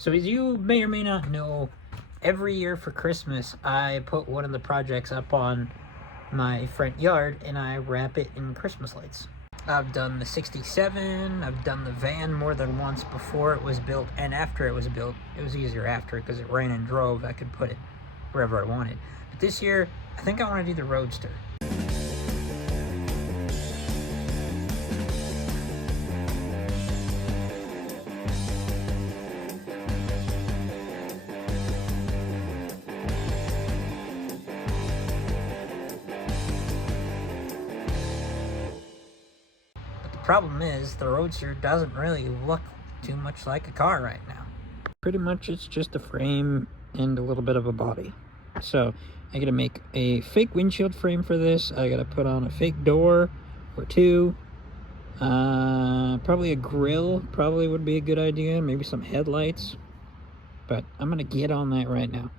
So as you may or may not know, every year for Christmas, I put one of the projects up on my front yard and I wrap it in Christmas lights. I've done the 67, I've done the van more than once before it was built and after it was built. It was easier after because it ran and drove. I could put it wherever I wanted. But this year, I think I want to do the Roadster. Problem is, the Roadster doesn't really look too much like a car right now. Pretty much it's just a frame and a little bit of a body. So I gotta make a fake windshield frame for this. I gotta put on a fake door or two. Probably a grill probably would be a good idea. Maybe some headlights. But I'm gonna get on that right now.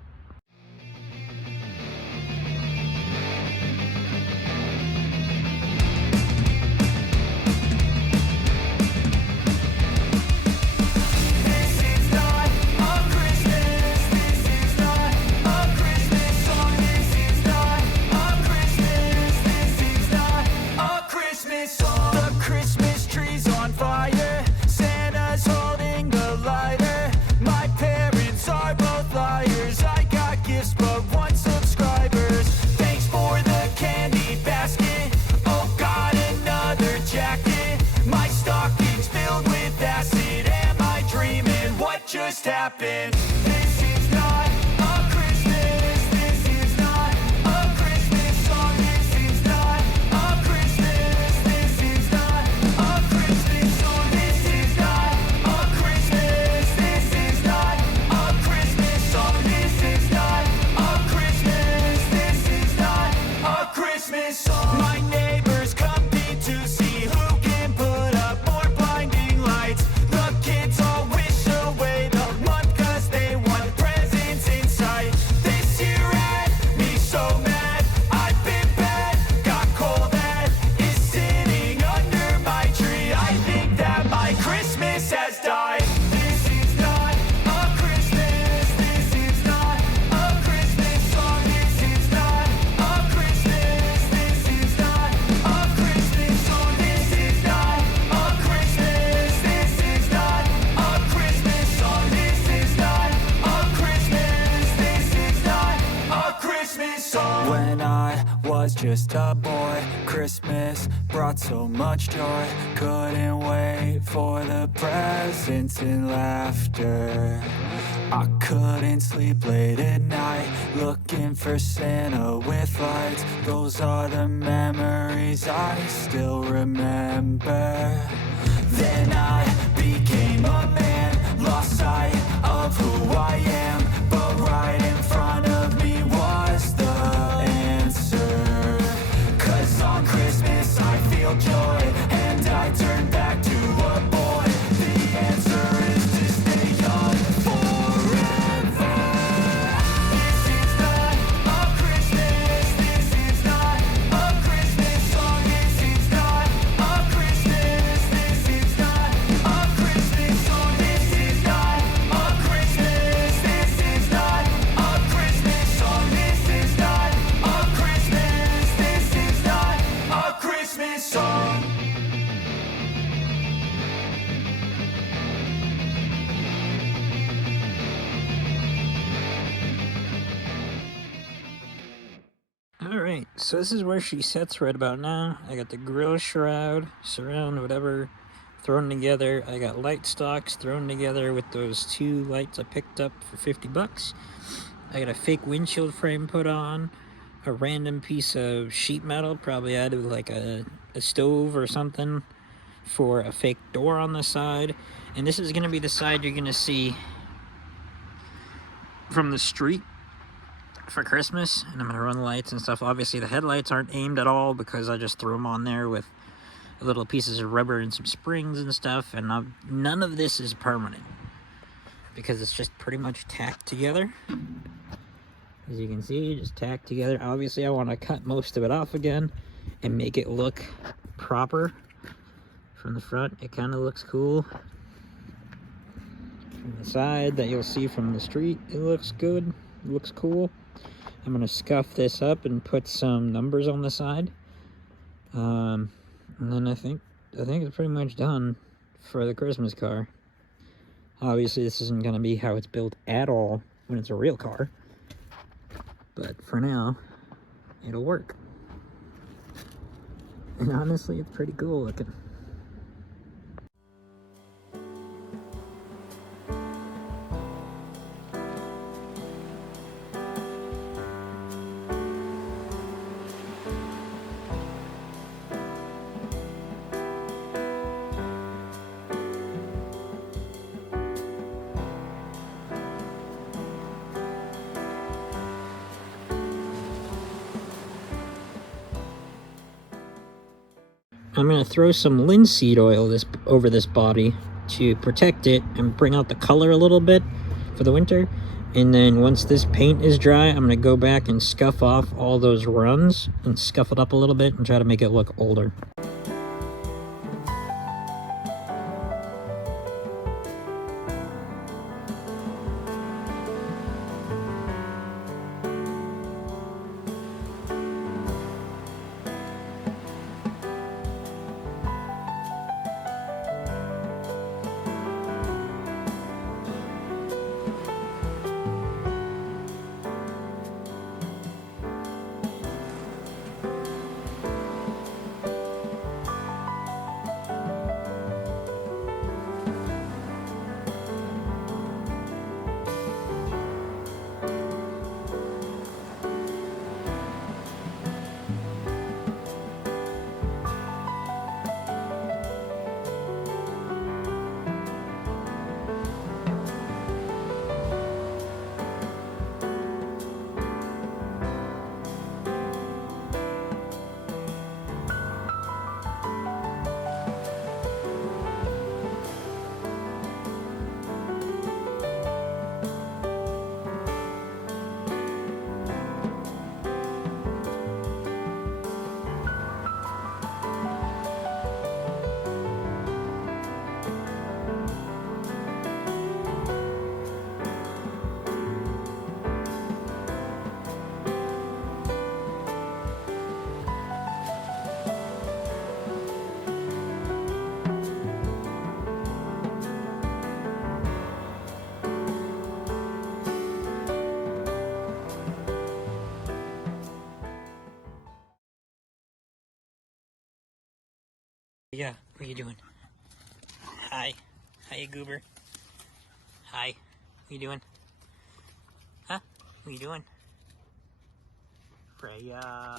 Just happened. This is not a Christmas. This is not a Christmas song. This is not a Christmas. This is not a Christmas song. This is not a Christmas. This is not a Christmas song. This is not a Christmas. This is not a Christmas song. My neighbors compete to see who can put up more blinding lights. The kids all wish away the month 'cause they want presents in sight. This year had me so mad. I've been bad, got coal that is sitting under my tree. I think that my Christmas has died. This is not a Christmas. This is not a Christmas song. This is not a Christmas. This is not a Christmas song. This is not a Christmas. This is not a Christmas song. This is not a Christmas. This is not a Christmas song. When I was just a boy, Christmas brought so much joy. Couldn't wait for the presents and laughter. I couldn't sleep late at night, looking for Santa with lights. Those are the memories I still remember. Then I became a man, lost sight of who I am. But right in front of me was the answer. 'Cause on Christmas I feel joy, and I turn back to a boy. The answer is to stay young forever. This is not a Christmas. This is not a Christmas song. This is not a Christmas. This is not a Christmas song. This is not a Christmas. This is not a Christmas song. This is not a Christmas. This is not a Christmas song. Alright, so this is where she sits right about now. I got the grill surround, whatever, thrown together. I got light stalks thrown together with those two lights I picked up for 50 bucks. I got a fake windshield frame put on, a random piece of sheet metal, probably out of like a stove or something, for a fake door on the side. And this is going to be the side you're going to see from the street for Christmas, and I'm gonna run the lights and stuff. Obviously the headlights aren't aimed at all because I just threw them on there with little pieces of rubber and some springs and stuff, and none of this is permanent because it's just pretty much tacked together. As you can see, just tacked together. Obviously I want to cut most of it off again and make it look proper from the front. It kind of looks cool. on the side that you'll see from the street. It looks good. It looks cool. I'm gonna scuff this up and put some numbers on the side. And then I think it's pretty much done for the Christmas car. Obviously, this isn't gonna be how it's built at all when it's a real car, but for now, it'll work. And honestly, it's pretty cool looking. I'm going to throw some linseed oil over this body to protect it and bring out the color a little bit for the winter. And then once this paint is dry, I'm going to go back and scuff off all those runs and scuff it up a little bit and try to make it look older. Yeah, what are you doing? Hi. Hi, goober. Hi. What you doing? Huh? What you doing? Freya.